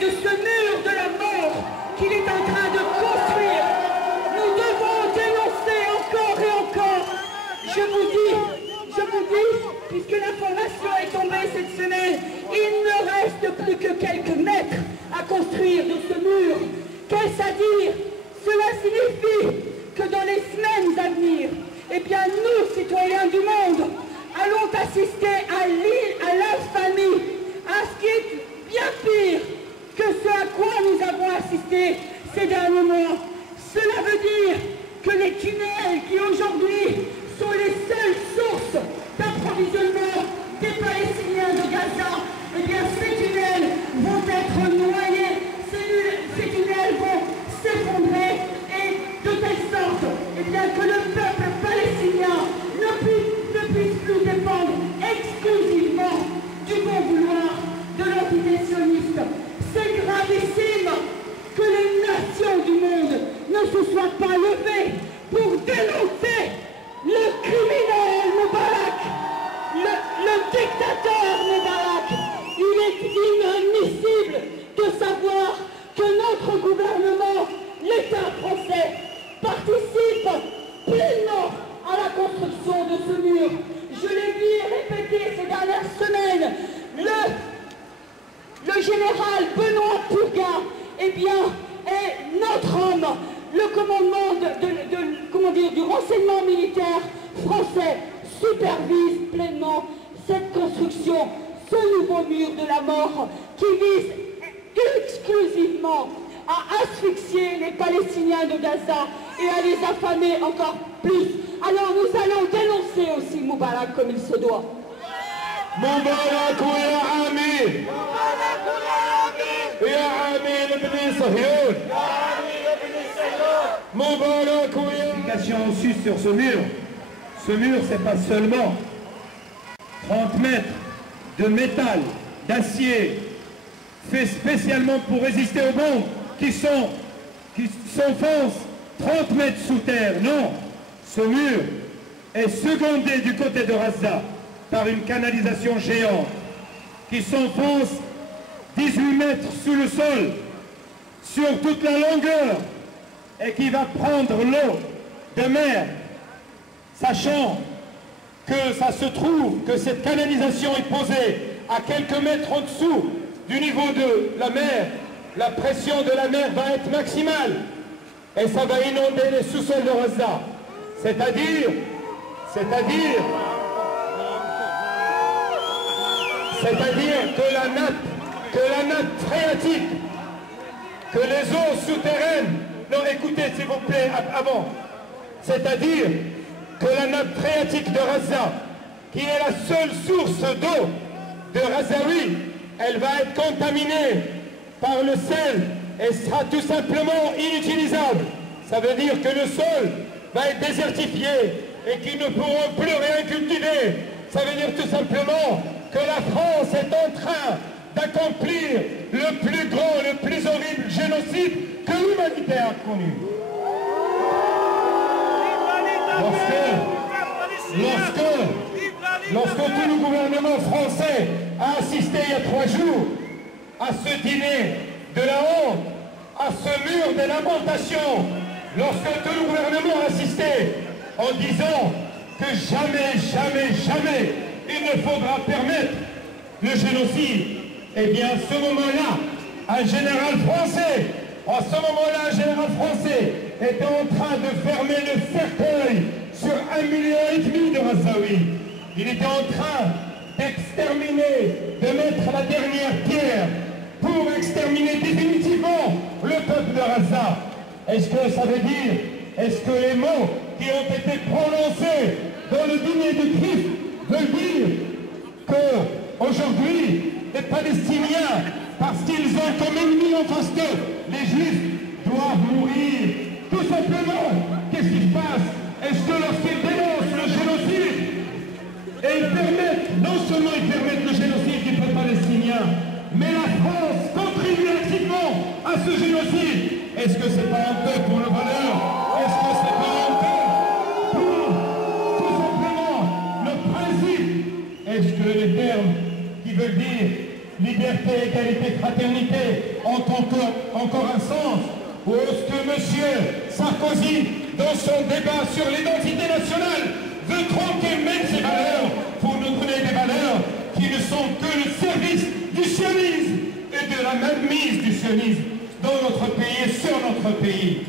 de ce mur de la mort qu'il est en train de construire. Nous devons dénoncer encore et encore. Je vous dis, puisque l'information est tombée cette semaine, il ne reste plus que quelques mètres à construire de ce mur. Qu'est-ce à dire? Cela signifie que dans les semaines à venir, eh bien nous, citoyens du monde, allons assister à l'infamie, à ce qui est bien pire que ce à quoi nous avons assisté ces derniers mois. Cela veut dire que les tunnels qui aujourd'hui sont les seules sources d'approvisionnement des Palestiniens de Gaza, eh bien ces tunnels vont être noyés, ces tunnels vont s'effondrer et de telle sorte eh bien, que le peuple palestinien ne puisse plus dépendre exclusivement du bon vouloir de l'entité sioniste. C'est gravissime que les nations du monde ne se soient pas levées pour dénoncer le criminel Moubarak, le dictateur Moubarak. Il est inadmissible de savoir que notre gouvernement, l'État français, participe pleinement à la construction de ce mur. Je l'ai dit et répété ces dernières semaines, le général Benoît Purga, eh bien, est notre homme. Le commandement du renseignement militaire français supervise pleinement cette construction, ce nouveau mur de la mort qui vise exclusivement à asphyxier les Palestiniens de Gaza et à les affamer encore plus. Alors nous allons dénoncer aussi Moubarak comme il se doit. مبارك ويا عمي يا عمي لبني صهيون مبارك ويا Aussi sur ce mur c'est pas seulement 30 mètres de métal, d'acier fait spécialement pour résister aux bombes qui s'enfoncent 30 mètres sous terre. Non, ce mur est secondé du côté de Gaza par une canalisation géante qui s'enfonce 18 mètres sous le sol sur toute la longueur et qui va prendre l'eau de mer, sachant que ça se trouve que cette canalisation est posée à quelques mètres en dessous du niveau de la mer. La pression de la mer va être maximale et ça va inonder les sous-sols de Gaza. C'est-à-dire que la nappe phréatique, que les eaux souterraines, non écoutez s'il vous plaît avant, c'est-à-dire que la nappe phréatique de Gaza, qui est la seule source d'eau de Gazaoui, elle va être contaminée par le sel et sera tout simplement inutilisable. Ça veut dire que le sol va être désertifié et qu'ils ne pourront plus rien cultiver. Ça veut dire tout simplement que la France est en train d'accomplir le plus grand, le plus horrible génocide que l'humanité a connu. Lorsque tout le gouvernement français a assisté il y a 3 jours à ce dîner de la honte, à ce mur de lamentation, lorsque tout le gouvernement a assisté en disant que jamais, jamais, jamais il ne faudra permettre le génocide, eh bien à ce moment-là, un général français était en train de fermer le cercueil sur 1,5 million de Gazaouis. Il était en train d'exterminer, de mettre la dernière pierre pour exterminer définitivement le peuple de Gaza. Est-ce que ça veut dire, est-ce que les mots qui ont été prononcés dans le dîner du Christ veulent dire qu'aujourd'hui, les Palestiniens, parce qu'ils ont comme ennemis en face d'eux, les Juifs, doivent mourir? Tout simplement, qu'est-ce qui se passe? Est-ce que lorsqu'ils dénoncent le génocide, et ils permettent, non seulement ils permettent le génocide du peuple palestinien, mais la France contribue activement à ce génocide? Est-ce que c'est pas honteux pour le voleur? Est-ce que c'est pas honteux pour, tout simplement, le principe? Est-ce que les termes qui veulent dire liberté, égalité, fraternité ont encore un sens? Ou est-ce que M. Sarkozy, dans son débat sur l'identité nationale, veut tronquer même ces valeurs pour nous donner des valeurs qui ne sont que le service du sionisme et de la mainmise du sionisme dans notre pays et sur notre pays?